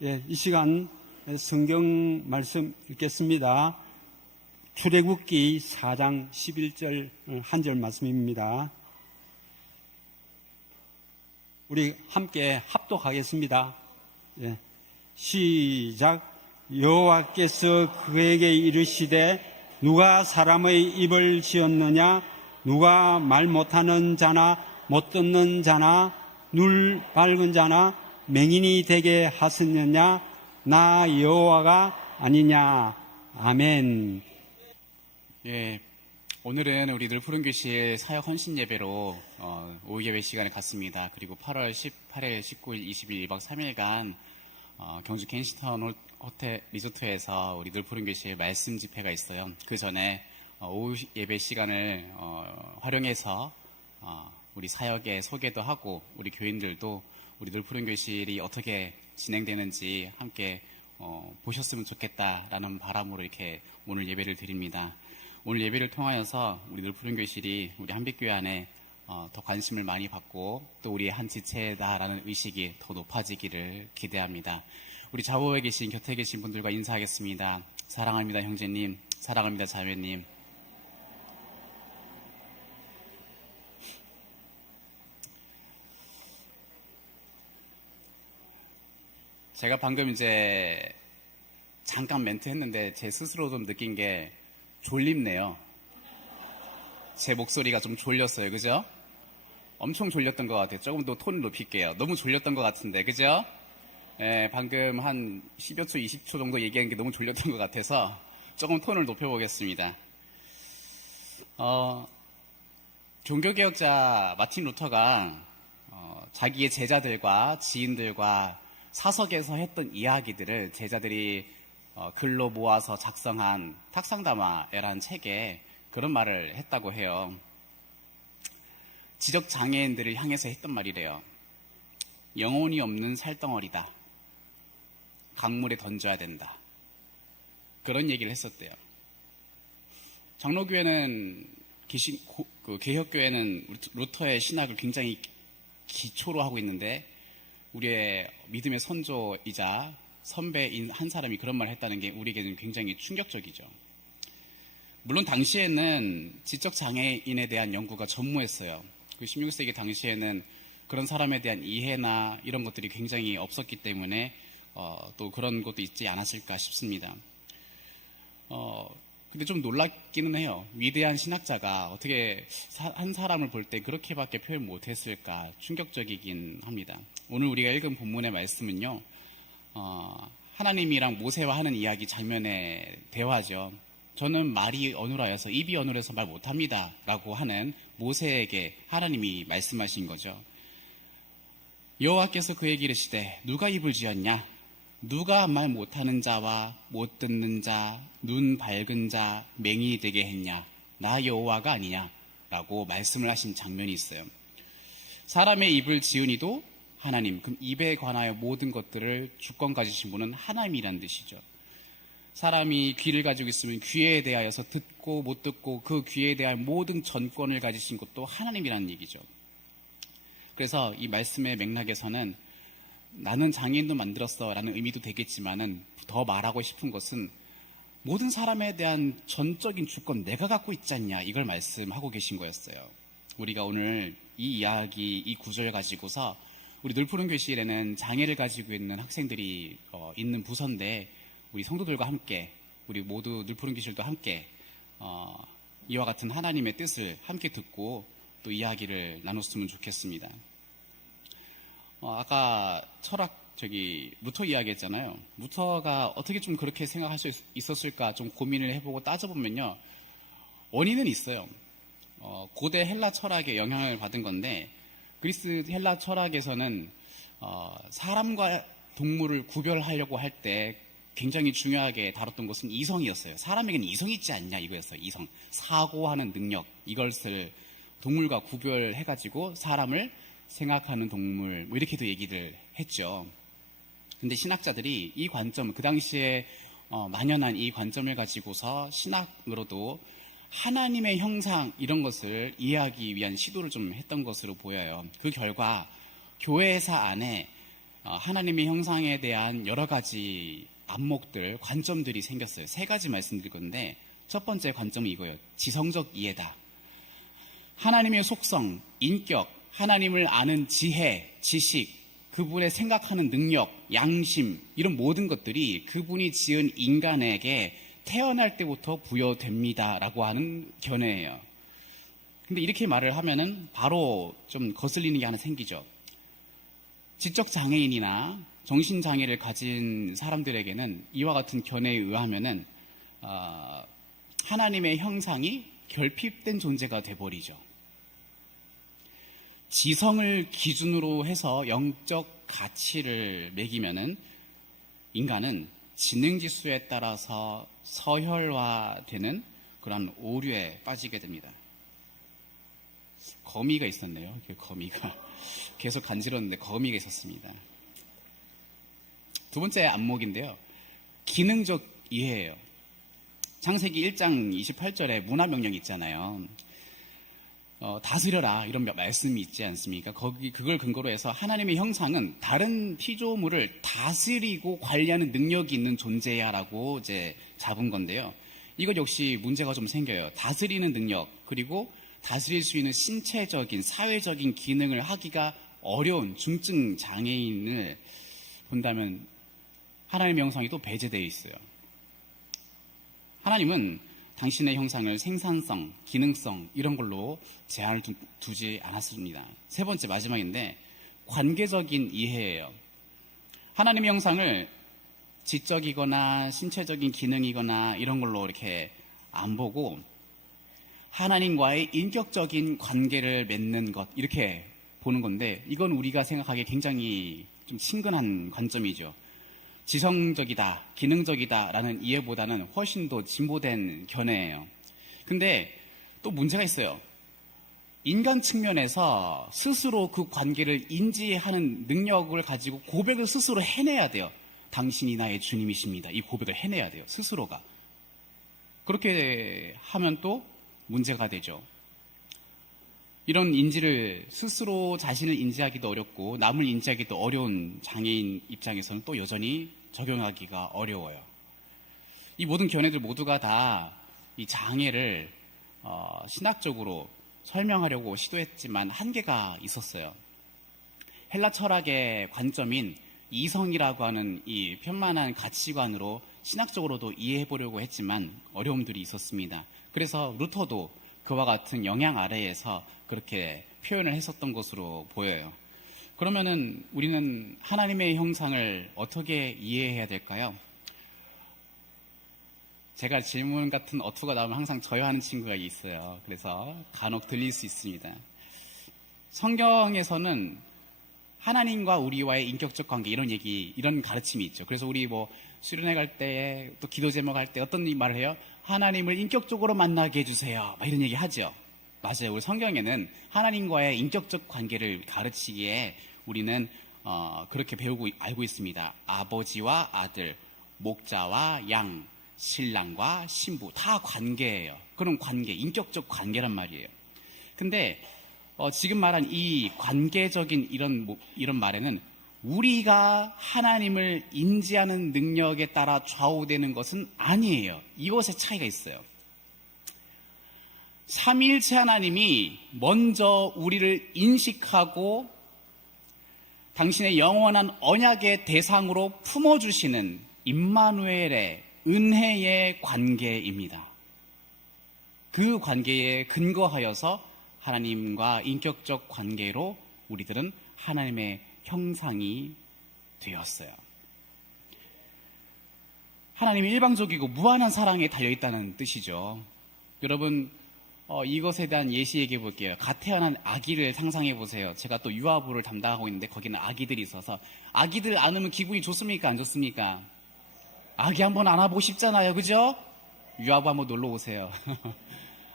이 시간 성경 말씀 읽겠습니다. 출애굽기 4장 11절 한 절 말씀입니다. 우리 함께 합독하겠습니다. 시작. 여호와께서 그에게 이르시되 누가 사람의 입을 지었느냐? 누가 말 못하는 자나 못 듣는 자나 눈 밝은 자나 맹인이 되게 하셨느냐? 나 여호와가 아니냐. 아멘. 오늘은 우리 늘푸른 교실 사역 헌신 예배로 오후 예배 시간에 갔습니다. 그리고 8월 18일, 19일, 20일 2박 3일간 경주 켄시턴 호텔 리조트에서 우리 늘푸른 교실 말씀 집회가 있어요. 그 전에 오후 예배 시간을 활용해서 우리 사역에 소개도 하고 우리 교인들도 우리 늘푸른 교실이 어떻게 진행되는지 함께 보셨으면 좋겠다라는 바람으로 이렇게 오늘 예배를 드립니다. 오늘 예배를 통하여서 우리 늘푸른 교실이 우리 한빛교회 안에 더 관심을 많이 받고 또 우리의 한 지체다라는 의식이 더 높아지기를 기대합니다. 우리 좌우에 계신 곁에 계신 분들과 인사하겠습니다. 사랑합니다 형제님, 사랑합니다 자매님. 제가 방금 이제 잠깐 멘트 했는데 제 스스로 좀 느낀 게 졸립네요. 제 목소리가 좀 졸렸어요. 그죠? 엄청 졸렸던 것 같아요. 조금 더 톤을 높일게요. 너무 졸렸던 것 같은데. 그죠? 방금 한 10여 초, 20초 정도 얘기한 게 너무 졸렸던 것 같아서 조금 톤을 높여보겠습니다. 종교개혁자 마틴 루터가 자기의 제자들과 지인들과 사석에서 했던 이야기들을 제자들이 글로 모아서 작성한 탁상담화라는 책에 그런 말을 했다고 해요. 지적장애인들을 향해서 했던 말이래요. 영혼이 없는 살덩어리다. 강물에 던져야 된다. 그런 얘기를 했었대요. 장로교회는 개혁교회는 루터의 신학을 굉장히 기초로 하고 있는데 우리의 믿음의 선조이자 선배인 한 사람이 그런 말을 했다는 게 우리에게는 굉장히 충격적이죠. 물론 당시에는 지적장애인에 대한 연구가 전무했어요. 그 16세기 당시에는 그런 사람에 대한 이해나 이런 것들이 굉장히 없었기 때문에 또 그런 것도 있지 않았을까 싶습니다. 근데 좀 놀랍기는 해요. 위대한 신학자가 어떻게 한 사람을 볼 때 그렇게밖에 표현 못했을까 충격적이긴 합니다. 오늘 우리가 읽은 본문의 말씀은요. 하나님이랑 모세와 하는 이야기 장면의 대화죠. 저는 말이 어눌하여서 입이 어눌해서 말 못합니다 라고 하는 모세에게 하나님이 말씀하신 거죠. 여호와께서 그에게 이르시되 누가 입을 지었냐? 누가 말 못하는 자와 못 듣는 자, 눈 밝은 자, 맹인이 되게 했냐? 나 여호와가 아니냐? 라고 말씀을 하신 장면이 있어요. 사람의 입을 지은 이도 하나님, 그럼 입에 관하여 모든 것들을 주권 가지신 분은 하나님이란 뜻이죠. 사람이 귀를 가지고 있으면 귀에 대하여서 듣고 못 듣고 그 귀에 대한 모든 전권을 가지신 것도 하나님이라는 얘기죠. 그래서 이 말씀의 맥락에서는 나는 장애인도 만들었어 라는 의미도 되겠지만은 더 말하고 싶은 것은 모든 사람에 대한 전적인 주권 내가 갖고 있지 않냐 이걸 말씀하고 계신 거였어요. 우리가 오늘 이 이야기, 이 구절 가지고서 우리 늘푸른 교실에는 장애를 가지고 있는 학생들이 있는 부서인데 우리 성도들과 함께 우리 모두 늘푸른 교실도 함께 이와 같은 하나님의 뜻을 함께 듣고 또 이야기를 나눴으면 좋겠습니다. 아까 루터 이야기했잖아요. 루터가 어떻게 좀 그렇게 생각할 수 있었을까 좀 고민을 해보고 따져보면요. 원인은 있어요. 고대 헬라 철학의 영향을 받은 건데 그리스 헬라 철학에서는 사람과 동물을 구별하려고 할 때 굉장히 중요하게 다뤘던 것은 이성이었어요. 사람에게는 이성이 있지 않냐 이거였어요. 이성. 사고하는 능력. 이것을 동물과 구별해가지고 사람을 생각하는 동물 뭐 이렇게도 얘기를 했죠. 근데 신학자들이 이 관점, 그 당시에 만연한 이 관점을 가지고서 신학으로도 하나님의 형상 이런 것을 이해하기 위한 시도를 좀 했던 것으로 보여요. 그 결과 교회사 안에 하나님의 형상에 대한 여러 가지 안목들, 관점들이 생겼어요. 세 가지 말씀드릴 건데 첫 번째 관점은 이거예요. 지성적 이해다. 하나님의 속성, 인격, 하나님을 아는 지혜, 지식, 그분의 생각하는 능력, 양심 이런 모든 것들이 그분이 지은 인간에게 태어날 때부터 부여됩니다라고 하는 견해예요. 근데 이렇게 말을 하면은 바로 좀 거슬리는 게 하나 생기죠. 지적 장애인이나 정신 장애를 가진 사람들에게는 이와 같은 견해에 의하면은 하나님의 형상이 결핍된 존재가 돼버리죠. 지성을 기준으로 해서 영적 가치를 매기면은 인간은 지능지수에 따라서 서열화되는 그런 오류에 빠지게 됩니다. 거미가 있었네요. 거미가 계속 간지러웠는데 거미가 있었습니다. 두 번째 안목인데요. 기능적 이해예요. 창세기 1장 28절에 문화명령 있잖아요. 다스려라 이런 말씀이 있지 않습니까? 그걸 근거로 해서 하나님의 형상은 다른 피조물을 다스리고 관리하는 능력이 있는 존재야라고 이제 잡은 건데요. 이것 역시 문제가 좀 생겨요. 다스리는 능력 그리고 다스릴 수 있는 신체적인 사회적인 기능을 하기가 어려운 중증 장애인을 본다면 하나님의 형상이 또 배제되어 있어요. 하나님은 당신의 형상을 생산성, 기능성 이런 걸로 제한을 두지 않았습니다. 세 번째 마지막인데 관계적인 이해예요. 하나님의 형상을 지적이거나 신체적인 기능이거나 이런 걸로 이렇게 안 보고 하나님과의 인격적인 관계를 맺는 것 이렇게 보는 건데 이건 우리가 생각하기에 굉장히 좀 친근한 관점이죠. 지성적이다, 기능적이다 라는 이해보다는 훨씬 더 진보된 견해예요. 근데 또 문제가 있어요. 인간 측면에서 스스로 그 관계를 인지하는 능력을 가지고 고백을 스스로 해내야 돼요. 당신이 나의 주님이십니다. 이 고백을 해내야 돼요. 스스로가. 그렇게 하면 또 문제가 되죠. 이런 인지를 스스로 자신을 인지하기도 어렵고 남을 인지하기도 어려운 장애인 입장에서는 또 여전히 적용하기가 어려워요. 이 모든 견해들 모두가 다 이 장애를 신학적으로 설명하려고 시도했지만 한계가 있었어요. 헬라 철학의 관점인 이성이라고 하는 이 편만한 가치관으로 신학적으로도 이해해보려고 했지만 어려움들이 있었습니다. 그래서 루터도 그와 같은 영향 아래에서 그렇게 표현을 했었던 것으로 보여요. 그러면은 우리는 하나님의 형상을 어떻게 이해해야 될까요? 제가 질문 같은 어투가 나오면 항상 저요하는 친구가 있어요. 그래서 간혹 들릴 수 있습니다. 성경에서는 하나님과 우리와의 인격적 관계 이런 가르침이 있죠. 그래서 우리 뭐 수련회 갈 때 또 기도 제목 할 때 어떤 말을 해요? 하나님을 인격적으로 만나게 해주세요. 막 이런 얘기 하죠. 맞아요. 우리 성경에는 하나님과의 인격적 관계를 가르치기에 우리는 그렇게 배우고 알고 있습니다. 아버지와 아들, 목자와 양, 신랑과 신부 다 관계예요. 그런 관계, 인격적 관계란 말이에요. 근데 지금 말한 이 관계적인 이런 말에는 우리가 하나님을 인지하는 능력에 따라 좌우되는 것은 아니에요. 이것에 차이가 있어요. 삼위일체 하나님이 먼저 우리를 인식하고 당신의 영원한 언약의 대상으로 품어주시는 임마누엘의 은혜의 관계입니다. 그 관계에 근거하여서 하나님과 인격적 관계로 우리들은 하나님의 형상이 되었어요. 하나님이 일방적이고 무한한 사랑에 달려있다는 뜻이죠. 여러분 이것에 대한 예시 얘기해 볼게요. 갓 태어난 아기를 상상해 보세요. 제가 또 유아부를 담당하고 있는데 거기는 아기들이 있어서 아기들 안으면 기분이 좋습니까? 안 좋습니까? 아기 한번 안아보고 싶잖아요. 그죠? 유아부 한번 놀러 오세요.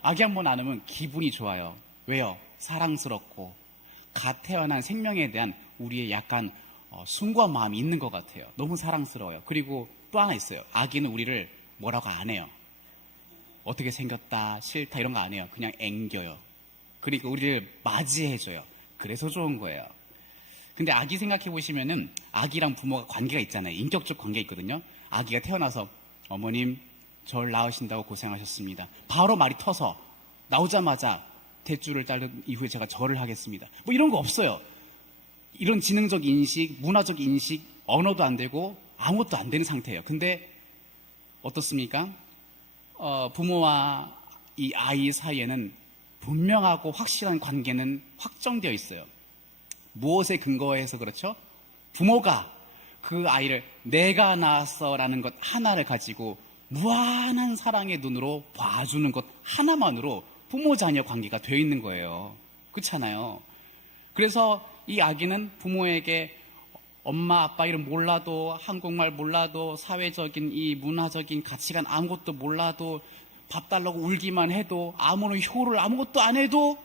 아기 한번 안으면 기분이 좋아요. 왜요? 사랑스럽고 갓 태어난 생명에 대한 우리의 약간 숭고한 마음이 있는 것 같아요. 너무 사랑스러워요. 그리고 또 하나 있어요. 아기는 우리를 뭐라고 안 해요. 어떻게 생겼다, 싫다 이런 거 안 해요. 그냥 앵겨요. 그러니까 우리를 맞이해줘요. 그래서 좋은 거예요. 근데 아기 생각해 보시면은 아기랑 부모가 관계가 있잖아요. 인격적 관계가 있거든요. 아기가 태어나서 어머님 절 낳으신다고 고생하셨습니다. 바로 말이 터서 나오자마자 탯줄을 자른 이후에 제가 절을 하겠습니다. 뭐 이런 거 없어요. 이런 지능적 인식, 문화적 인식, 언어도 안 되고 아무것도 안 되는 상태예요. 근데 어떻습니까? 부모와 이 아이 사이에는 분명하고 확실한 관계는 확정되어 있어요. 무엇에 근거해서 그렇죠? 부모가 그 아이를 내가 낳았어라는 것 하나를 가지고 무한한 사랑의 눈으로 봐주는 것 하나만으로 부모 자녀 관계가 되어 있는 거예요. 그렇잖아요. 그래서 이 아기는 부모에게 엄마 아빠 이름 몰라도 한국말 몰라도 사회적인 이 문화적인 가치관 아무것도 몰라도 밥 달라고 울기만 해도 아무런 효를 아무것도 안 해도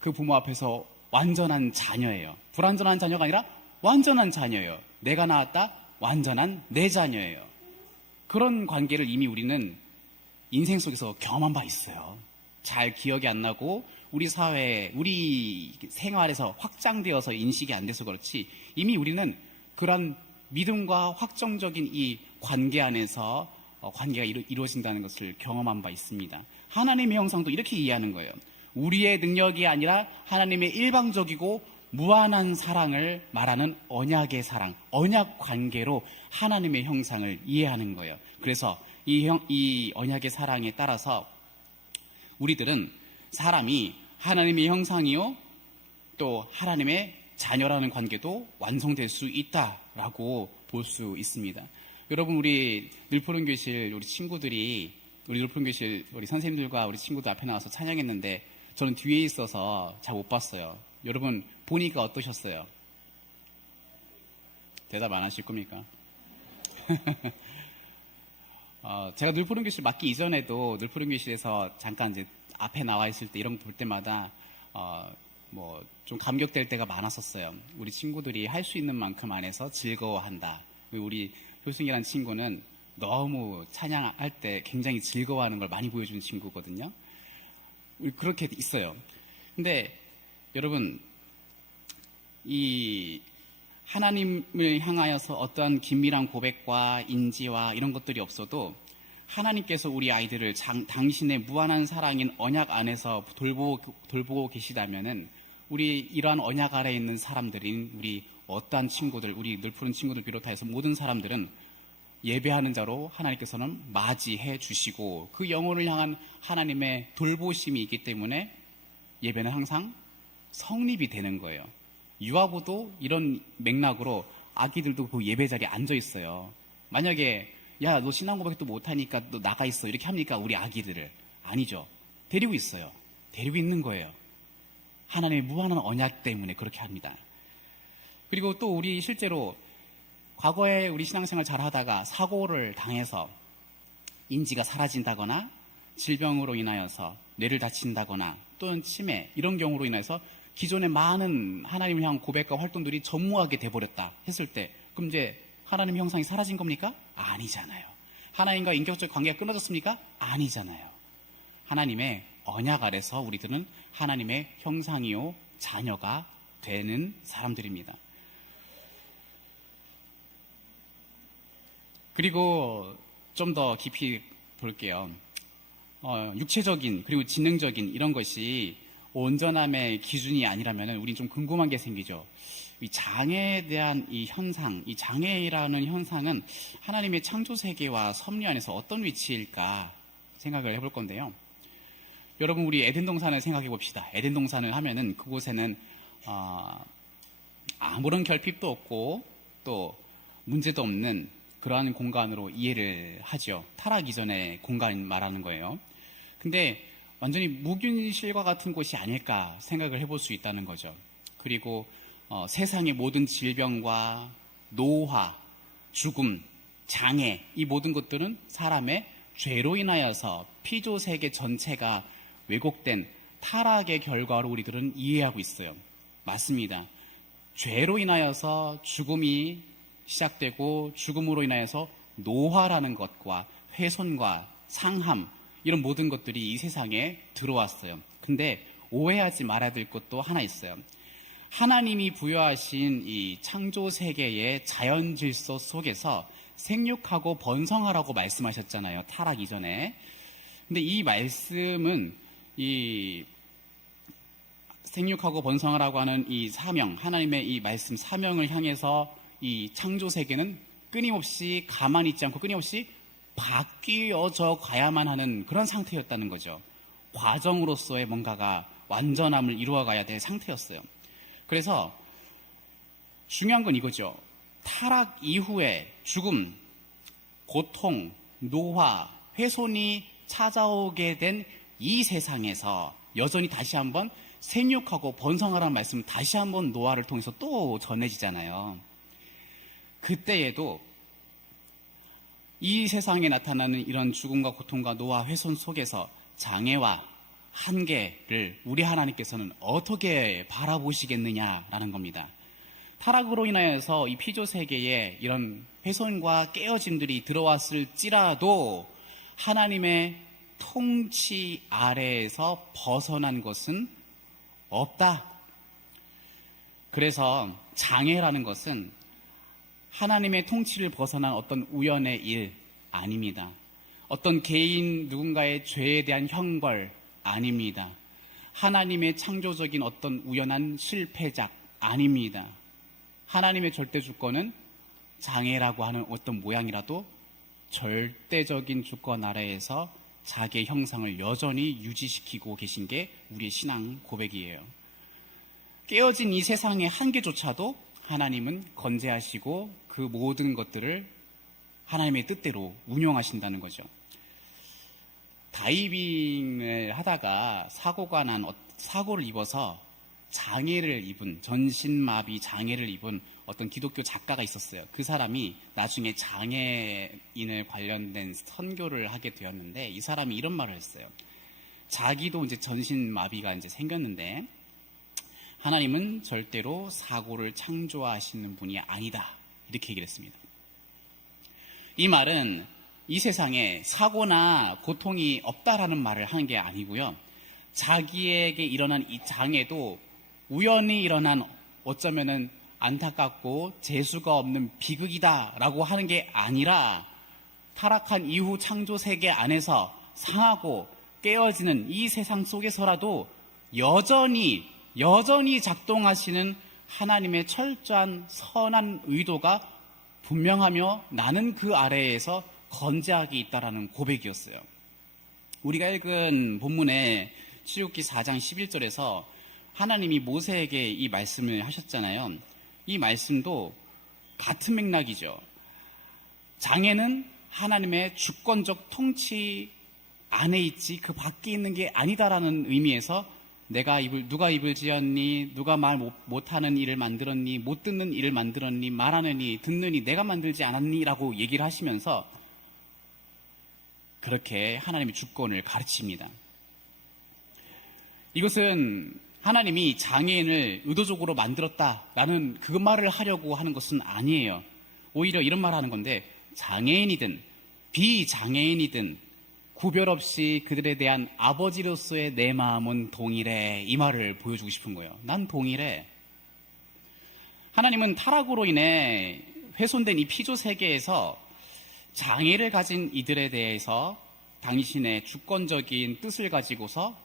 그 부모 앞에서 완전한 자녀예요. 불완전한 자녀가 아니라 완전한 자녀예요. 내가 낳았다 완전한 내 자녀예요. 그런 관계를 이미 우리는 인생 속에서 경험한 바 있어요. 잘 기억이 안 나고 우리 사회에 우리 생활에서 확장되어서 인식이 안 돼서 그렇지 이미 우리는 그런 믿음과 확정적인 이 관계 안에서 관계가 이루어진다는 것을 경험한 바 있습니다. 하나님의 형상도 이렇게 이해하는 거예요. 우리의 능력이 아니라 하나님의 일방적이고 무한한 사랑을 말하는 언약의 사랑, 언약 관계로 하나님의 형상을 이해하는 거예요. 그래서 이 언약의 사랑에 따라서 우리들은 사람이 하나님의 형상이요 또 하나님의 자녀라는 관계도 완성될 수 있다라고 볼 수 있습니다. 여러분 우리 늘푸른 교실 우리 친구들이 우리 늘푸른 교실 우리 선생님들과 우리 친구들 앞에 나와서 찬양했는데 저는 뒤에 있어서 잘 못 봤어요. 여러분 보니까 어떠셨어요? 대답 안 하실 겁니까? 제가 늘푸른 교실 맡기 이전에도 늘푸른 교실에서 잠깐 이제 앞에 나와 있을 때 이런 거 볼 때마다 뭐 좀 감격될 때가 많았었어요. 우리 친구들이 할 수 있는 만큼 안에서 즐거워한다. 우리 효승이라는 친구는 너무 찬양할 때 굉장히 즐거워하는 걸 많이 보여주는 친구거든요. 그렇게 있어요. 근데 여러분 이 하나님을 향하여서 어떠한 긴밀한 고백과 인지와 이런 것들이 없어도 하나님께서 우리 아이들을 당신의 무한한 사랑인 언약 안에서 돌보고 계시다면은 우리 이러한 언약 아래에 있는 사람들인 우리 어떠한 친구들, 우리 늘푸른 친구들 비롯해서 모든 사람들은 예배하는 자로 하나님께서는 맞이해 주시고 그 영혼을 향한 하나님의 돌보심이 있기 때문에 예배는 항상 성립이 되는 거예요. 유아부도 이런 맥락으로 아기들도 그 예배 자리에 앉아 있어요. 만약에 야, 너 신앙 고백도 못하니까 너 나가 있어 이렇게 합니까? 우리 아기들을. 아니죠. 데리고 있어요. 데리고 있는 거예요. 하나님의 무한한 언약 때문에 그렇게 합니다. 그리고 또 우리 실제로 과거에 우리 신앙생활 잘 하다가 사고를 당해서 인지가 사라진다거나 질병으로 인하여서 뇌를 다친다거나 또는 치매 이런 경우로 인해서 기존의 많은 하나님을 향한 고백과 활동들이 전무하게 돼버렸다 했을 때 그럼 이제 하나님의 형상이 사라진 겁니까? 아니잖아요. 하나님과 인격적 관계가 끊어졌습니까? 아니잖아요. 하나님의 언약 아래서 우리들은 하나님의 형상이요 자녀가 되는 사람들입니다. 그리고 좀 더 깊이 볼게요. 육체적인 그리고 지능적인 이런 것이 온전함의 기준이 아니라면 우린 좀 궁금한 게 생기죠. 이 장애에 대한 이 현상, 이 장애라는 현상은 하나님의 창조 세계와 섭리 안에서 어떤 위치일까 생각을 해볼 건데요. 여러분 우리 에덴 동산을 생각해 봅시다. 에덴 동산을 하면은 그곳에는 아무런 결핍도 없고 또 문제도 없는 그러한 공간으로 이해를 하죠. 타락 이전의 공간 말하는 거예요. 근데 완전히 무균실과 같은 곳이 아닐까 생각을 해볼 수 있다는 거죠. 그리고 세상의 모든 질병과 노화, 죽음, 장애 이 모든 것들은 사람의 죄로 인하여서 피조 세계 전체가 왜곡된 타락의 결과로 우리들은 이해하고 있어요. 맞습니다. 죄로 인하여서 죽음이 시작되고 죽음으로 인하여서 노화라는 것과 훼손과 상함 이런 모든 것들이 이 세상에 들어왔어요. 근데 오해하지 말아야 될 것도 하나 있어요. 하나님이 부여하신 이 창조 세계의 자연 질서 속에서 생육하고 번성하라고 말씀하셨잖아요. 타락 이전에. 근데 이 말씀은 이 생육하고 번성하라고 하는 이 사명, 하나님의 이 말씀 사명을 향해서 이 창조 세계는 끊임없이 가만히 있지 않고 끊임없이 바뀌어져 가야만 하는 그런 상태였다는 거죠. 과정으로서의 뭔가가 완전함을 이루어가야 될 상태였어요. 그래서 중요한 건 이거죠. 타락 이후에 죽음, 고통, 노화, 훼손이 찾아오게 된 이 세상에서 여전히 다시 한번 생육하고 번성하라는 말씀을 다시 한번 노아를 통해서 또 전해지잖아요. 그때에도 이 세상에 나타나는 이런 죽음과 고통과 노화, 훼손 속에서 장애와 한계를 우리 하나님께서는 어떻게 바라보시겠느냐라는 겁니다. 타락으로 인하여서 이 피조 세계에 이런 훼손과 깨어짐들이 들어왔을지라도 하나님의 통치 아래에서 벗어난 것은 없다. 그래서 장애라는 것은 하나님의 통치를 벗어난 어떤 우연의 일 아닙니다. 어떤 개인 누군가의 죄에 대한 형벌 아닙니다. 하나님의 창조적인 어떤 우연한 실패작 아닙니다. 하나님의 절대 주권은 장애라고 하는 어떤 모양이라도 절대적인 주권 아래에서 자기의 형상을 여전히 유지시키고 계신 게 우리의 신앙 고백이에요. 깨어진 이 세상의 한계조차도 하나님은 건재하시고 그 모든 것들을 하나님의 뜻대로 운용하신다는 거죠. 다이빙을 하다가 사고를 입어서 장애를 입은, 전신마비 장애를 입은 어떤 기독교 작가가 있었어요. 그 사람이 나중에 장애인을 관련된 선교를 하게 되었는데 이 사람이 이런 말을 했어요. 자기도 이제 전신마비가 이제 생겼는데 하나님은 절대로 사고를 창조하시는 분이 아니다. 이렇게 얘기를 했습니다. 이 말은 이 세상에 사고나 고통이 없다라는 말을 하는 게 아니고요. 자기에게 일어난 이 장애도 우연히 일어난 어쩌면은 안타깝고 재수가 없는 비극이다라고 하는 게 아니라 타락한 이후 창조 세계 안에서 상하고 깨어지는 이 세상 속에서라도 여전히 작동하시는 하나님의 철저한 선한 의도가 분명하며 나는 그 아래에서 건재하게 있다라는 고백이었어요. 우리가 읽은 본문의 출애굽기 4장 11절에서 하나님이 모세에게 이 말씀을 하셨잖아요. 이 말씀도 같은 맥락이죠. 장애는 하나님의 주권적 통치 안에 있지 그 밖에 있는 게 아니다라는 의미에서 누가 입을 지었니? 누가 말 못하는 일을 만들었니? 못 듣는 일을 만들었니? 말하는 이, 듣는 이 내가 만들지 않았니? 라고 얘기를 하시면서 그렇게 하나님의 주권을 가르칩니다. 이것은 하나님이 장애인을 의도적으로 만들었다라는 그 말을 하려고 하는 것은 아니에요. 오히려 이런 말을 하는 건데 장애인이든 비장애인이든 구별 없이 그들에 대한 아버지로서의 내 마음은 동일해. 이 말을 보여주고 싶은 거예요. 난 동일해. 하나님은 타락으로 인해 훼손된 이 피조 세계에서 장애를 가진 이들에 대해서 당신의 주권적인 뜻을 가지고서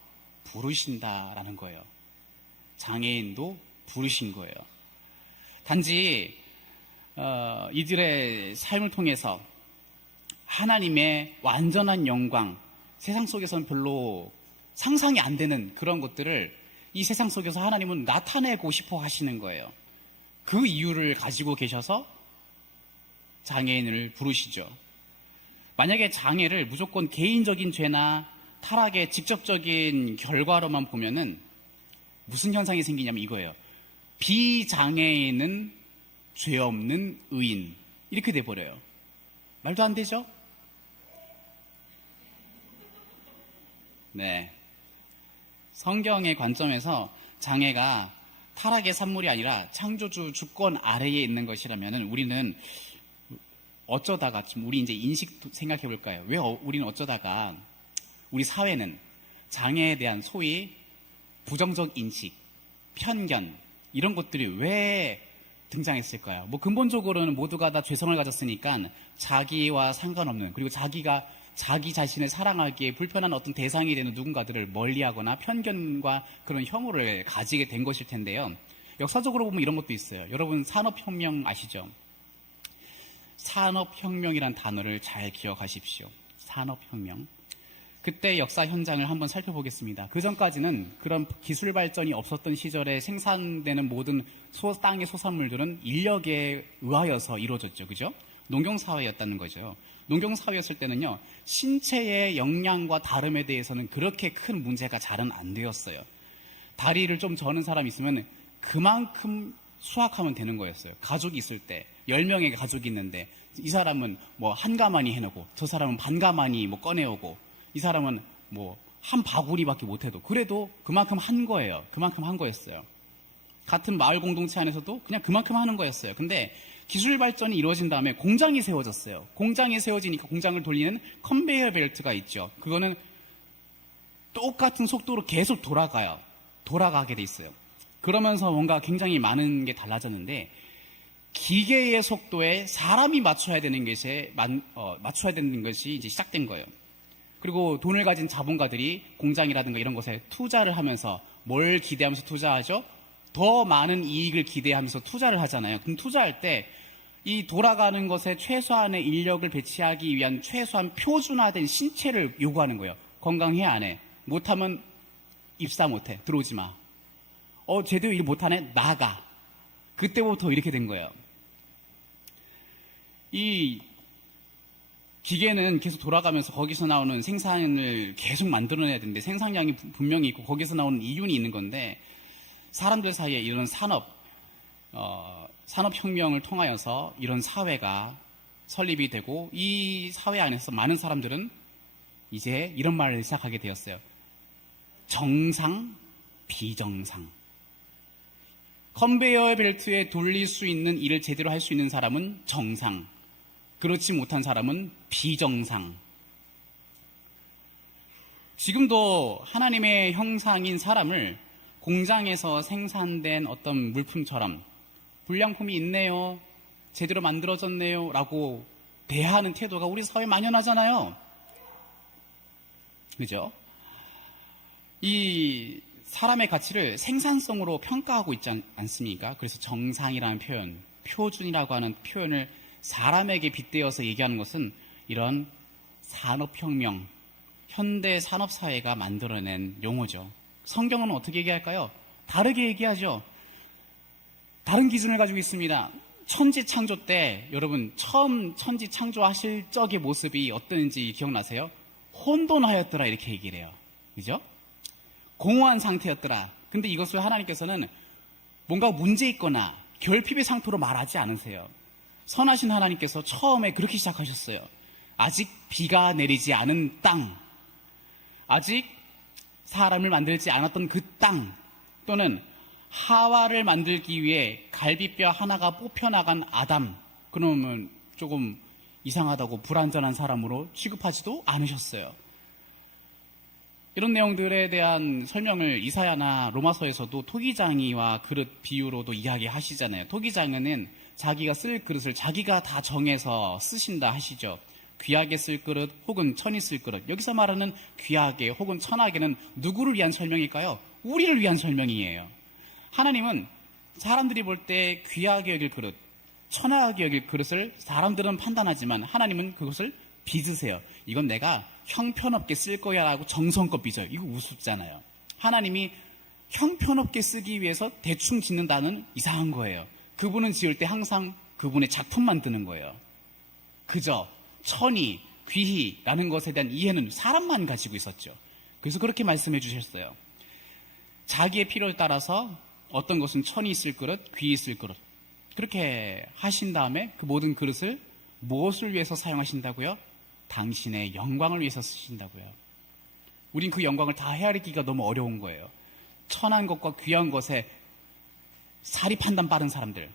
부르신다라는 거예요. 장애인도 부르신 거예요. 단지 이들의 삶을 통해서 하나님의 완전한 영광, 세상 속에서는 별로 상상이 안 되는 그런 것들을 이 세상 속에서 하나님은 나타내고 싶어 하시는 거예요. 그 이유를 가지고 계셔서 장애인을 부르시죠. 만약에 장애를 무조건 개인적인 죄나 타락의 직접적인 결과로만 보면은 무슨 현상이 생기냐면 이거예요. 비장애인은 죄 없는 의인. 이렇게 돼버려요. 말도 안 되죠? 네. 성경의 관점에서 장애가 타락의 산물이 아니라 창조주 주권 아래에 있는 것이라면 우리는 어쩌다가 우리 이제 인식 생각해 볼까요? 왜 우리는 어쩌다가 우리 사회는 장애에 대한 소위 부정적 인식, 편견, 이런 것들이 왜 등장했을까요? 뭐 근본적으로는 모두가 다 죄성을 가졌으니까 자기와 상관없는, 그리고 자기가 자기 자신을 사랑하기에 불편한 어떤 대상이 되는 누군가들을 멀리하거나 편견과 그런 혐오를 가지게 된 것일 텐데요. 역사적으로 보면 이런 것도 있어요. 여러분 산업혁명 아시죠? 산업혁명이란 단어를 잘 기억하십시오. 산업혁명. 그때 역사 현장을 한번 살펴보겠습니다. 그 전까지는 그런 기술 발전이 없었던 시절에 생산되는 모든 땅의 소산물들은 인력에 의하여서 이루어졌죠. 그죠? 농경사회였다는 거죠. 농경사회였을 때는요, 신체의 영양과 다름에 대해서는 그렇게 큰 문제가 잘은 안 되었어요. 다리를 좀 저는 사람이 있으면 그만큼 수확하면 되는 거였어요. 가족이 있을 때 10명의 가족이 있는데 이 사람은 뭐 한 가마니 해놓고 저 사람은 반 가마니 뭐 꺼내오고 이 사람은 뭐 한 바구니밖에 못해도 그래도 그만큼 한 거예요. 그만큼 한 거였어요. 같은 마을 공동체 안에서도 그냥 그만큼 하는 거였어요. 근데 기술 발전이 이루어진 다음에 공장이 세워졌어요. 공장이 세워지니까 공장을 돌리는 컨베이어 벨트가 있죠. 그거는 똑같은 속도로 계속 돌아가게 돼 있어요. 그러면서 뭔가 굉장히 많은 게 달라졌는데 기계의 속도에 사람이 맞춰야 되는 것이 이제 시작된 거예요. 그리고 돈을 가진 자본가들이 공장이라든가 이런 것에 투자를 하면서 뭘 기대하면서 투자하죠? 더 많은 이익을 기대하면서 투자를 하잖아요. 그럼 투자할 때 이 돌아가는 것에 최소한의 인력을 배치하기 위한 최소한 표준화된 신체를 요구하는 거예요. 건강해 안 해? 못하면 입사 못해. 들어오지 마. 제대로 일 못하네? 나가. 그때부터 이렇게 된 거예요. 이 기계는 계속 돌아가면서 거기서 나오는 생산을 계속 만들어내야 되는데 생산량이 분명히 있고 거기서 나오는 이윤이 있는 건데 사람들 사이에 이런 산업혁명을 통하여서 이런 사회가 설립이 되고 이 사회 안에서 많은 사람들은 이제 이런 말을 시작하게 되었어요. 정상, 비정상. 컨베이어 벨트에 돌릴 수 있는 일을 제대로 할 수 있는 사람은 정상, 그렇지 못한 사람은 비정상. 지금도 하나님의 형상인 사람을 공장에서 생산된 어떤 물품처럼 불량품이 있네요, 제대로 만들어졌네요 라고 대하는 태도가 우리 사회에 만연하잖아요. 그죠? 이 사람의 가치를 생산성으로 평가하고 있지 않습니까? 그래서 정상이라는 표현, 표준이라고 하는 표현을 사람에게 빗대어서 얘기하는 것은 이런 산업혁명, 현대 산업사회가 만들어낸 용어죠. 성경은 어떻게 얘기할까요? 다르게 얘기하죠. 다른 기준을 가지고 있습니다. 천지 창조 때 여러분 처음 천지 창조하실 적의 모습이 어떤지 기억나세요? 혼돈하였더라 이렇게 얘기를 해요. 그죠? 공허한 상태였더라. 근데 이것을 하나님께서는 뭔가 문제 있거나 결핍의 상태로 말하지 않으세요. 선하신 하나님께서 처음에 그렇게 시작하셨어요. 아직 비가 내리지 않은 땅, 아직 사람을 만들지 않았던 그 땅, 또는 하와를 만들기 위해 갈비뼈 하나가 뽑혀나간 아담, 그러면 조금 이상하다고 불완전한 사람으로 취급하지도 않으셨어요. 이런 내용들에 대한 설명을 이사야나 로마서에서도 토기장이와 그릇 비유로도 이야기하시잖아요. 토기장은 자기가 쓸 그릇을 자기가 다 정해서 쓰신다 하시죠. 귀하게 쓸 그릇 혹은 천히 쓸 그릇. 여기서 말하는 귀하게 혹은 천하게는 누구를 위한 설명일까요? 우리를 위한 설명이에요. 하나님은 사람들이 볼 때 귀하게 여길 그릇, 천하게 여길 그릇을 사람들은 판단하지만 하나님은 그것을 빚으세요. 이건 내가 형편없게 쓸 거야 라고 정성껏 빚어요. 이거 우습잖아요. 하나님이 형편없게 쓰기 위해서 대충 짓는다는 이상한 거예요. 그분은 지을 때 항상 그분의 작품만 드는 거예요. 그저 천이, 귀히라는 것에 대한 이해는 사람만 가지고 있었죠. 그래서 그렇게 말씀해 주셨어요. 자기의 필요에 따라서 어떤 것은 천이 있을 그릇, 귀히 있을 그릇, 그렇게 하신 다음에 그 모든 그릇을 무엇을 위해서 사용하신다고요? 당신의 영광을 위해서 쓰신다고요. 우린 그 영광을 다 헤아리기가 너무 어려운 거예요. 천한 것과 귀한 것에 사리 판단 빠른 사람들,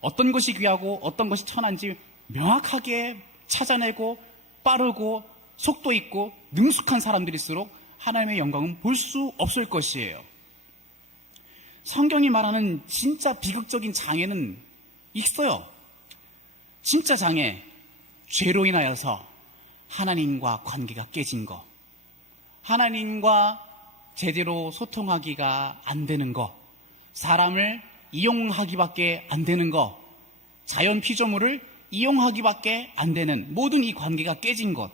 어떤 것이 귀하고 어떤 것이 천한지 명확하게 찾아내고 빠르고 속도 있고 능숙한 사람들일수록 하나님의 영광은 볼 수 없을 것이에요. 성경이 말하는 진짜 비극적인 장애는 있어요. 진짜 장애, 죄로 인하여서 하나님과 관계가 깨진 거, 하나님과 제대로 소통하기가 안 되는 거, 사람을 이용하기밖에 안 되는 거, 자연 피조물을 이용하기밖에 안 되는 모든 이 관계가 깨진 것.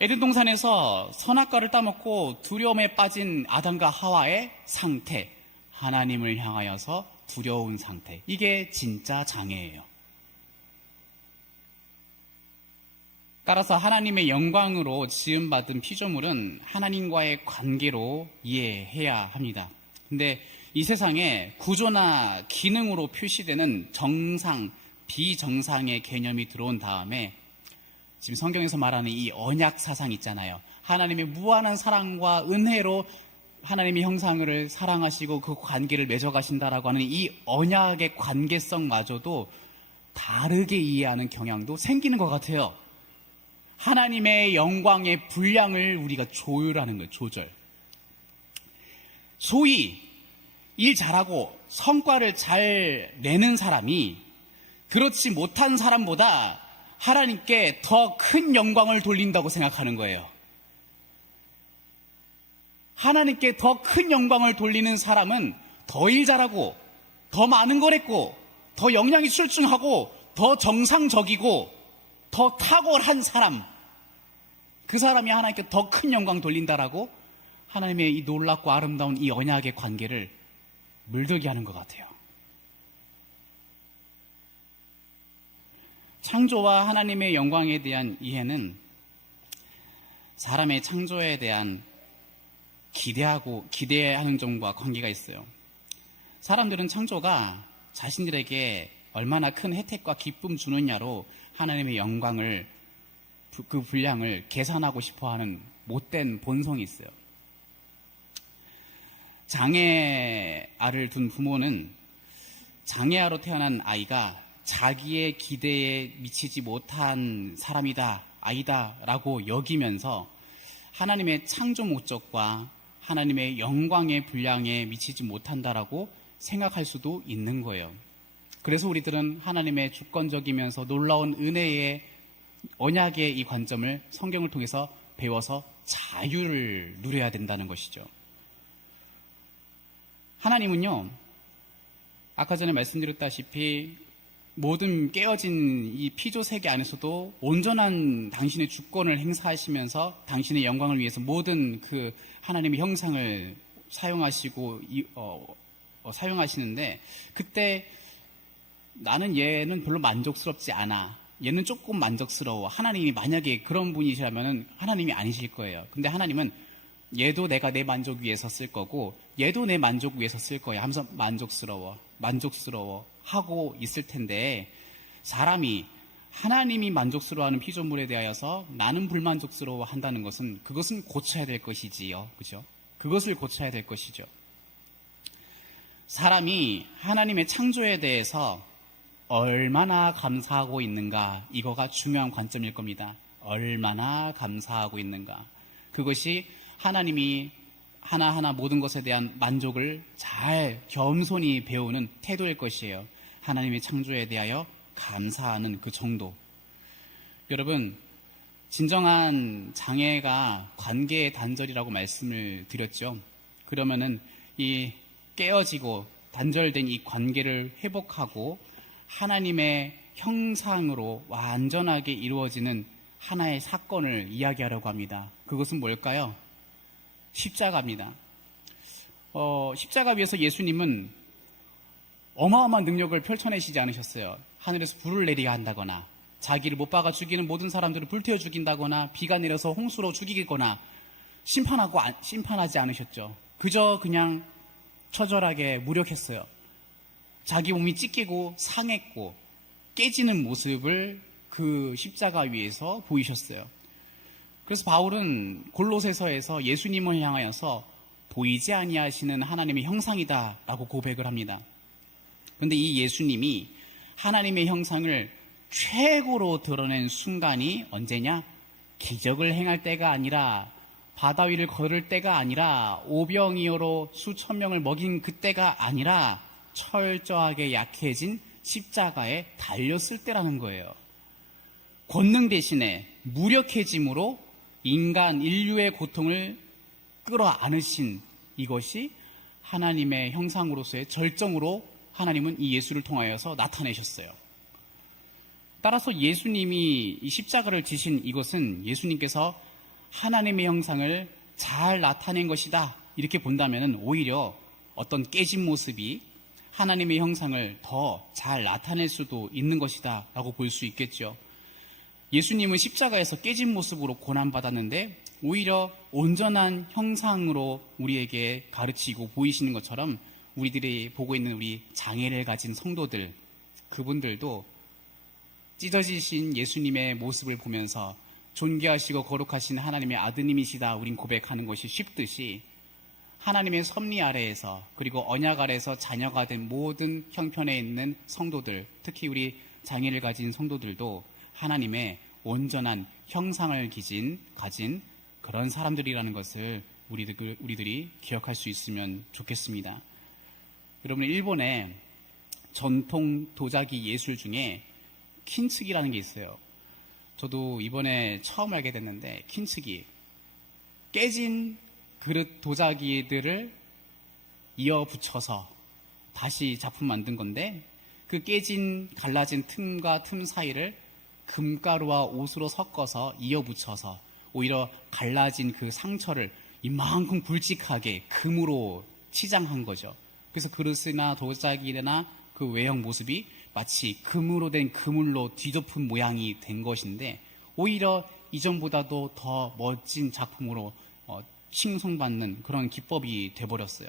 에덴 동산에서 선악과를 따먹고 두려움에 빠진 아담과 하와의 상태, 하나님을 향하여서 두려운 상태, 이게 진짜 장애예요. 따라서 하나님의 영광으로 지음받은 피조물은 하나님과의 관계로 이해해야 합니다. 근데 이 세상에 구조나 기능으로 표시되는 정상, 비정상의 개념이 들어온 다음에 지금 성경에서 말하는 이 언약 사상 있잖아요. 하나님의 무한한 사랑과 은혜로 하나님의 형상을 사랑하시고 그 관계를 맺어가신다라고 하는 이 언약의 관계성마저도 다르게 이해하는 경향도 생기는 것 같아요. 하나님의 영광의 분량을 우리가 조율하는 거예요. 조절. 소위 일 잘하고 성과를 잘 내는 사람이 그렇지 못한 사람보다 하나님께 더 큰 영광을 돌린다고 생각하는 거예요. 하나님께 더 큰 영광을 돌리는 사람은 더 일 잘하고 더 많은 걸 했고 더 역량이 출중하고 더 정상적이고 더 탁월한 사람, 그 사람이 하나님께 더 큰 영광 돌린다라고 하나님의 이 놀랍고 아름다운 이 언약의 관계를 물들게 하는 것 같아요. 창조와 하나님의 영광에 대한 이해는 사람의 창조에 대한 기대하는 점과 관계가 있어요. 사람들은 창조가 자신들에게 얼마나 큰 혜택과 기쁨 주느냐로 하나님의 영광을, 그 분량을 계산하고 싶어하는 못된 본성이 있어요. 장애아를 둔 부모는 장애아로 태어난 아이가 자기의 기대에 미치지 못한 사람이다, 아이다 라고 여기면서 하나님의 창조 목적과 하나님의 영광의 분량에 미치지 못한다라고 생각할 수도 있는 거예요. 그래서 우리들은 하나님의 주권적이면서 놀라운 은혜의 언약의 이 관점을 성경을 통해서 배워서 자유를 누려야 된다는 것이죠. 하나님은요, 아까 전에 말씀드렸다시피 모든 깨어진 이 피조 세계 안에서도 온전한 당신의 주권을 행사하시면서 당신의 영광을 위해서 모든 그 하나님의 형상을 사용하시고 사용하시는데, 그때 나는 얘는 별로 만족스럽지 않아, 얘는 조금 만족스러워, 하나님이 만약에 그런 분이시라면 하나님이 아니실 거예요. 근데 하나님은 얘도 내가 내 만족 위해서 쓸 거고 얘도 내 만족 위해서 쓸 거야 하면서 만족스러워 하고 있을 텐데, 사람이 하나님이 만족스러워하는 피조물에 대하여서 나는 불만족스러워 한다는 것은 그것은 고쳐야 될 것이지요. 그죠? 그것을 고쳐야 될 것이죠. 사람이 하나님의 창조에 대해서 얼마나 감사하고 있는가, 이거가 중요한 관점일 겁니다. 얼마나 감사하고 있는가. 그것이 하나님이 하나하나 모든 것에 대한 만족을 잘 겸손히 배우는 태도일 것이에요. 하나님의 창조에 대하여 감사하는 그 정도. 여러분, 진정한 장애가 관계의 단절이라고 말씀을 드렸죠. 그러면은 이 깨어지고 단절된 이 관계를 회복하고 하나님의 형상으로 완전하게 이루어지는 하나의 사건을 이야기하려고 합니다. 그것은 뭘까요? 십자가입니다. 십자가 위에서 예수님은 어마어마한 능력을 펼쳐내시지 않으셨어요. 하늘에서 불을 내리게 한다거나, 자기를 못 박아 죽이는 모든 사람들을 불태워 죽인다거나, 비가 내려서 홍수로 죽이거나 심판하지 않으셨죠. 그저 그냥 처절하게 무력했어요. 자기 몸이 찢기고 상했고 깨지는 모습을 그 십자가 위에서 보이셨어요. 그래서 바울은 골로새서에서 예수님을 향하여서 보이지 아니하시는 하나님의 형상이다라고 고백을 합니다. 그런데 이 예수님이 하나님의 형상을 최고로 드러낸 순간이 언제냐? 기적을 행할 때가 아니라 바다 위를 걸을 때가 아니라 오병이어로 수천 명을 먹인 그때가 아니라 철저하게 약해진 십자가에 달렸을 때라는 거예요. 권능 대신에 무력해짐으로 인간 인류의 고통을 끌어안으신 이것이 하나님의 형상으로서의 절정으로 하나님은 이 예수를 통하여서 나타내셨어요. 따라서 예수님이 이 십자가를 지신 이것은 예수님께서 하나님의 형상을 잘 나타낸 것이다 이렇게 본다면 오히려 어떤 깨진 모습이 하나님의 형상을 더 잘 나타낼 수도 있는 것이다 라고 볼 수 있겠죠. 예수님은 십자가에서 깨진 모습으로 고난받았는데 오히려 온전한 형상으로 우리에게 가르치고 보이시는 것처럼 우리들이 보고 있는 우리 장애를 가진 성도들, 그분들도 찢어지신 예수님의 모습을 보면서 존귀하시고 거룩하신 하나님의 아드님이시다 우린 고백하는 것이 쉽듯이 하나님의 섭리 아래에서 그리고 언약 아래에서 자녀가 된 모든 형편에 있는 성도들, 특히 우리 장애를 가진 성도들도 하나님의 온전한 형상을 가진 그런 사람들이라는 것을 우리들이 기억할 수 있으면 좋겠습니다. 여러분, 일본의 전통 도자기 예술 중에 킨츠기라는 게 있어요. 저도 이번에 처음 알게 됐는데 킨츠기, 깨진 그릇 도자기들을 이어 붙여서 다시 작품 만든 건데 그 깨진 갈라진 틈과 틈 사이를 금가루와 옷으로 섞어서 이어 붙여서 오히려 갈라진 그 상처를 이만큼 굵직하게 금으로 치장한 거죠. 그래서 그릇이나 도자기나 그 외형 모습이 마치 금으로 된 그물로 뒤덮은 모양이 된 것인데 오히려 이전보다도 더 멋진 작품으로 칭송받는 그런 기법이 돼버렸어요.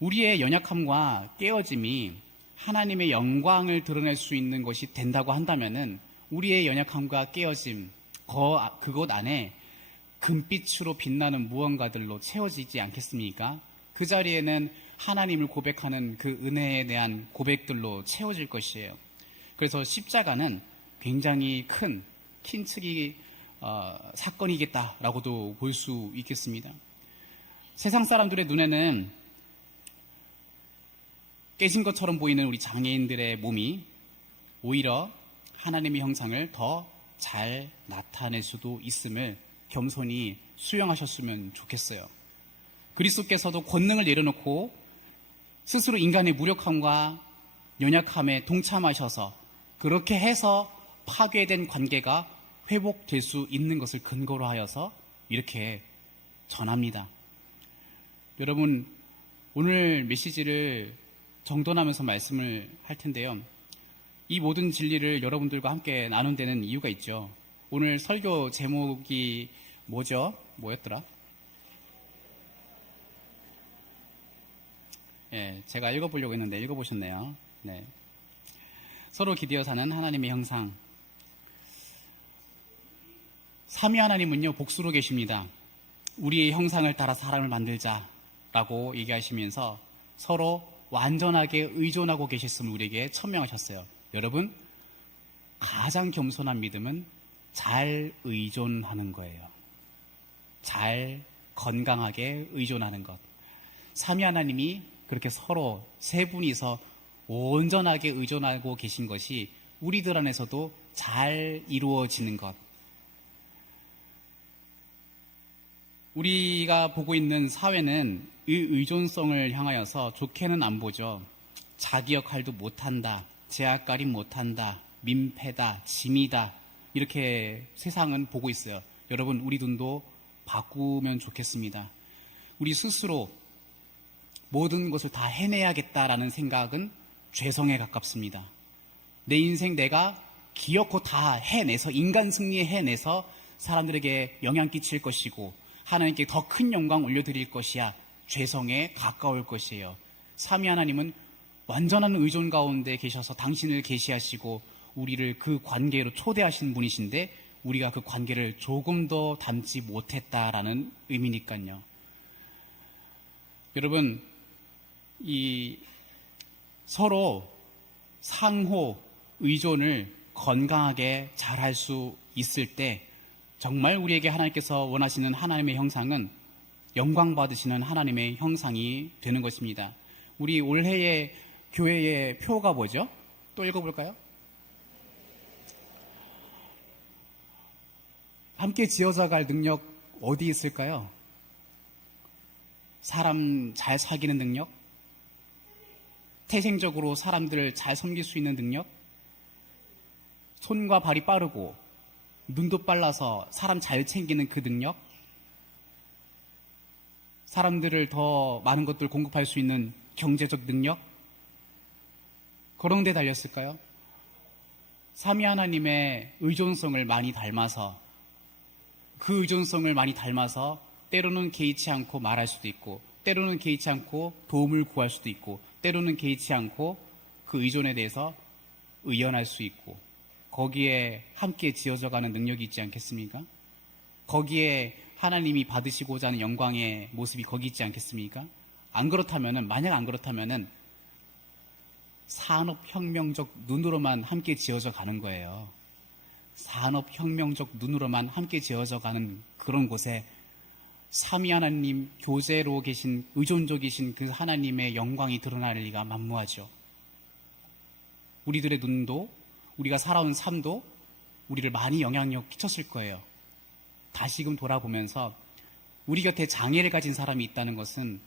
우리의 연약함과 깨어짐이 하나님의 영광을 드러낼 수 있는 것이 된다고 한다면은 우리의 연약함과 깨어짐 그곳 안에 금빛으로 빛나는 무언가들로 채워지지 않겠습니까? 그 자리에는 하나님을 고백하는 그 은혜에 대한 고백들로 채워질 것이에요. 그래서 십자가는 굉장히 큰 킨츠기 사건이겠다라고도 볼 수 있겠습니다. 세상 사람들의 눈에는 깨진 것처럼 보이는 우리 장애인들의 몸이 오히려 하나님의 형상을 더 잘 나타낼 수도 있음을 겸손히 수용하셨으면 좋겠어요. 그리스도께서도 권능을 내려놓고 스스로 인간의 무력함과 연약함에 동참하셔서 그렇게 해서 파괴된 관계가 회복될 수 있는 것을 근거로 하여서 이렇게 전합니다. 여러분, 오늘 메시지를 정돈하면서 말씀을 할 텐데요. 이 모든 진리를 여러분들과 함께 나눈 데는 이유가 있죠. 오늘 설교 제목이 뭐였더라? 예, 제가 읽어보려고 했는데 읽어보셨네요. 네. 서로 기대어 사는 하나님의 형상. 삼위 하나님은요, 복수로 계십니다. 우리의 형상을 따라 사람을 만들자라고 얘기하시면서 서로 완전하게 의존하고 계셨음을 우리에게 천명하셨어요. 여러분, 가장 겸손한 믿음은 잘 의존하는 거예요. 잘 건강하게 의존하는 것. 삼위 하나님이 그렇게 서로 세 분이서 온전하게 의존하고 계신 것이 우리들 안에서도 잘 이루어지는 것. 우리가 보고 있는 사회는 이 의존성을 향하여서 좋게는 안 보죠. 자기 역할도 못한다, 제약갈임 못한다, 민폐다, 짐이다, 이렇게 세상은 보고 있어요. 여러분, 우리 눈도 바꾸면 좋겠습니다. 우리 스스로 모든 것을 다 해내야겠다라는 생각은 죄성에 가깝습니다. 내 인생 내가 기어코 다 해내서, 인간 승리에 해내서 사람들에게 영향 끼칠 것이고 하나님께 더 큰 영광 올려드릴 것이야 죄성에 가까울 것이에요. 삼위 하나님은 완전한 의존 가운데 계셔서 당신을 계시하시고 우리를 그 관계로 초대하신 분이신데 우리가 그 관계를 조금 더 닮지 못했다라는 의미니까요. 여러분, 이 서로 상호 의존을 건강하게 잘 할 수 있을 때 정말 우리에게 하나님께서 원하시는 하나님의 형상은 영광 받으시는 하나님의 형상이 되는 것입니다. 우리 올해의 교회의 표가 뭐죠? 또 읽어볼까요? 함께 지어져 갈 능력 어디 있을까요? 사람 잘 사귀는 능력? 태생적으로 사람들을 잘 섬길 수 있는 능력? 손과 발이 빠르고 눈도 빨라서 사람 잘 챙기는 그 능력? 사람들을 더 많은 것들을 공급할 수 있는 경제적 능력? 그런 데 달렸을까요? 삼위 하나님의 의존성을 많이 닮아서, 그 의존성을 많이 닮아서 때로는 개의치 않고 말할 수도 있고, 때로는 개의치 않고 도움을 구할 수도 있고, 때로는 개의치 않고 그 의존에 대해서 의연할 수 있고, 거기에 함께 지어져가는 능력이 있지 않겠습니까? 거기에 하나님이 받으시고자 하는 영광의 모습이 거기 있지 않겠습니까? 만약 안 그렇다면은 산업혁명적 눈으로만 함께 지어져 가는 거예요. 산업혁명적 눈으로만 함께 지어져 가는 그런 곳에 삼위 하나님 교제로 계신 의존적이신 그 하나님의 영광이 드러날 리가 만무하죠. 우리들의 눈도, 우리가 살아온 삶도 우리를 많이 영향력 끼쳤을 거예요. 다시금 돌아보면서 우리 곁에 장애를 가진 사람이 있다는 것은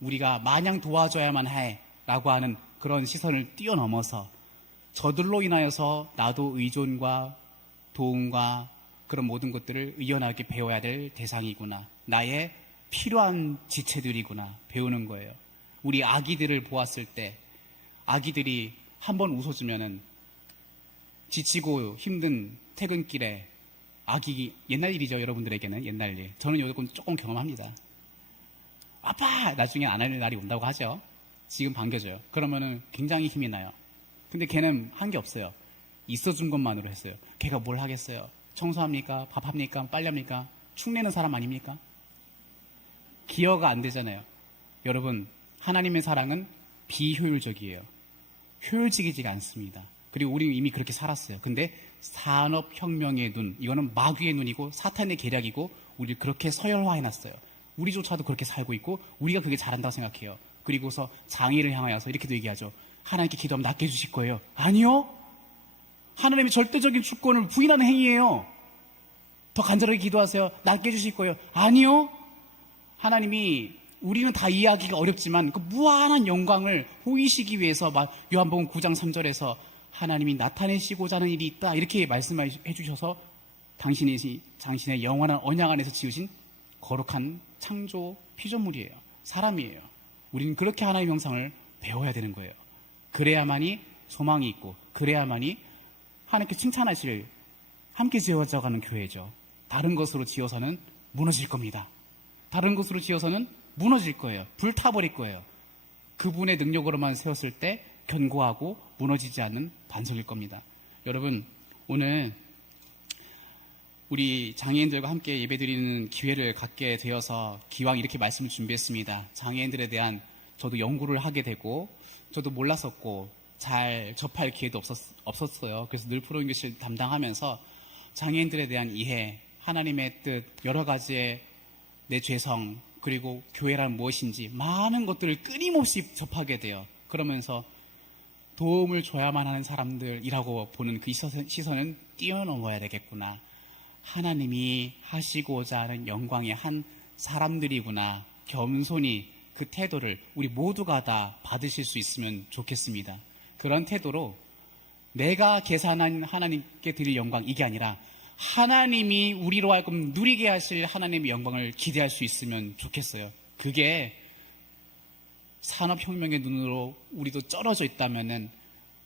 우리가 마냥 도와줘야만 해 라고 하는 그런 시선을 뛰어넘어서 저들로 인하여서 나도 의존과 도움과 그런 모든 것들을 의연하게 배워야 될 대상이구나, 나의 필요한 지체들이구나 배우는 거예요. 우리 아기들을 보았을 때 아기들이 한번 웃어주면은 지치고 힘든 퇴근길에 아기, 옛날 일이죠 여러분들에게는. 옛날 일, 저는 요즘 조금 경험합니다. 아빠 나중에 안 할 날이 온다고 하죠. 지금 반겨줘요. 그러면은 굉장히 힘이 나요. 근데 걔는 한 게 없어요. 있어준 것만으로 했어요. 걔가 뭘 하겠어요? 청소합니까? 밥합니까? 빨래합니까? 축내는 사람 아닙니까? 기여가 안 되잖아요. 여러분, 하나님의 사랑은 비효율적이에요. 효율적이지가 않습니다. 그리고 우리 이미 그렇게 살았어요. 근데 산업혁명의 눈, 이거는 마귀의 눈이고 사탄의 계략이고 우리를 그렇게 서열화해놨어요. 우리조차도 그렇게 살고 있고 우리가 그게 잘한다고 생각해요. 그리고서 장애를 향하여서 이렇게도 얘기하죠. 하나님께 기도하면 낫게 해주실 거예요. 아니요. 하나님의 절대적인 주권을 부인하는 행위예요. 더 간절하게 기도하세요. 낫게 해주실 거예요. 아니요. 하나님이, 우리는 다 이해하기가 어렵지만 그 무한한 영광을 보이시기 위해서 요한복음 9장 3절에서 하나님이 나타내시고자 하는 일이 있다 이렇게 말씀해 주셔서 당신의 영원한 언약 안에서 지으신 거룩한 창조 피조물이에요. 사람이에요. 우리는 그렇게 하나님의 형상을 배워야 되는 거예요. 그래야만이 소망이 있고, 그래야만이 하나님께 칭찬하실 함께 지어져가는 교회죠. 다른 것으로 지어서는 무너질 겁니다. 다른 것으로 지어서는 무너질 거예요. 불타버릴 거예요. 그분의 능력으로만 세웠을 때 견고하고 무너지지 않는 반석일 겁니다. 여러분, 오늘 우리 장애인들과 함께 예배드리는 기회를 갖게 되어서 기왕 이렇게 말씀을 준비했습니다. 장애인들에 대한 저도 연구를 하게 되고, 저도 몰랐었고 잘 접할 기회도 없었어요. 그래서 늘 프로잉글리시를 담당하면서 장애인들에 대한 이해, 하나님의 뜻, 여러 가지의 내 죄성, 그리고 교회란 무엇인지 많은 것들을 끊임없이 접하게 돼요. 그러면서 도움을 줘야만 하는 사람들이라고 보는 그 시선은 뛰어넘어야 되겠구나. 하나님이 하시고자 하는 영광의 한 사람들이구나. 겸손히 그 태도를 우리 모두가 다 받으실 수 있으면 좋겠습니다. 그런 태도로 내가 계산한 하나님께 드릴 영광, 이게 아니라 하나님이 우리로 하여금 누리게 하실 하나님의 영광을 기대할 수 있으면 좋겠어요. 그게 산업혁명의 눈으로 우리도 쩔어져 있다면은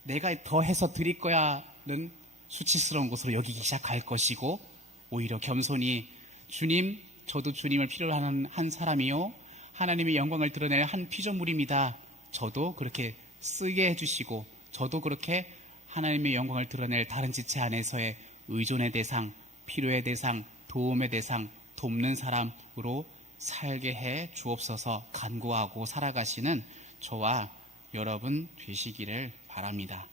내가 더 해서 드릴 거야는 수치스러운 것으로 여기기 시작할 것이고, 오히려 겸손히 주님, 저도 주님을 필요로 하는 한 사람이요, 하나님의 영광을 드러낼 한 피조물입니다. 저도 그렇게 쓰게 해주시고, 저도 그렇게 하나님의 영광을 드러낼 다른 지체 안에서의 의존의 대상, 필요의 대상, 도움의 대상, 돕는 사람으로 살게 해 주옵소서. 간구하고 살아가시는 저와 여러분 되시기를 바랍니다.